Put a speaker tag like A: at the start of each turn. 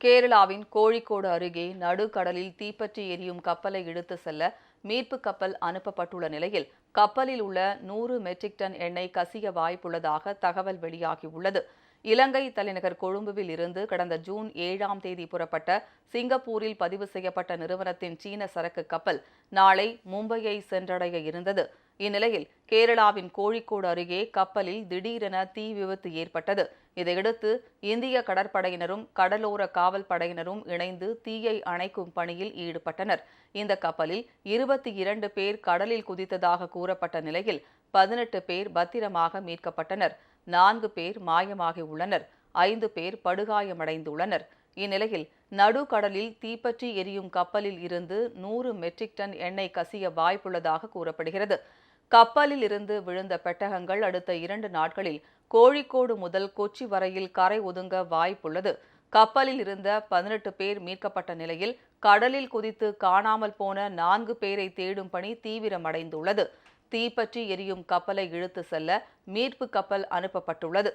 A: கேரளாவின் கோழிக்கோடு அருகே நடுக்கடலில் தீப்பற்றி எரியும் கப்பலை இழுத்து செல்ல மீட்பு கப்பல் அனுப்பப்பட்டுள்ள நிலையில் கப்பலில் உள்ள நூறு மெட்ரிக் டன் எண்ணெய் கசிய வாய்ப்புள்ளதாக தகவல் வெளியாகியுள்ளது. இலங்கை தலைநகர் கொழும்புவில் இருந்து கடந்த ஜூன் ஏழாம் தேதி புறப்பட்ட சிங்கப்பூரில் பதிவு செய்யப்பட்ட நிறுவனத்தின் சீன சரக்கு கப்பல் நாளை மும்பையை சென்றடைய இருந்தது. இந்நிலையில் கேரளாவின் கோழிக்கோடு அருகே கப்பலில் திடீரென தீ விபத்து ஏற்பட்டது. இதையடுத்து இந்திய கடற்படையினரும் கடலோர காவல் படையினரும் இணைந்து தீயை அணைக்கும் பணியில் ஈடுபட்டனர். இந்த கப்பலில் இருபத்தி இரண்டு பேர் கடலில் குதித்ததாக கூறப்பட்ட நிலையில் பதினெட்டு பேர் பத்திரமாக மீட்கப்பட்டனர். நான்கு பேர் மாயமாகி உள்ளனர். ஐந்து பேர் படுகாயமடைந்துள்ளனர். இந்நிலையில் நடுக்கடலில் தீப்பற்றி எரியும் கப்பலில் இருந்து நூறு மெட்ரிக் டன் எண்ணெய் கசிய வாய்ப்புள்ளதாக கூறப்படுகிறது. கப்பலில் இருந்து விழுந்த பெட்டகங்கள் அடுத்த இரண்டு நாட்களில் கோழிக்கோடு முதல் கொச்சி வரையில் கரை ஒதுங்க வாய்ப்புள்ளது. கப்பலில் இருந்த பதினெட்டு பேர் மீட்கப்பட்ட நிலையில் கடலில் குதித்து காணாமல் போன நான்கு பேரை தேடும் பணி தீவிரமடைந்துள்ளது. தீப்பற்றி எரியும் கப்பலை இழுத்து செல்ல மீட்பு கப்பல் அனுப்பப்பட்டுள்ளது.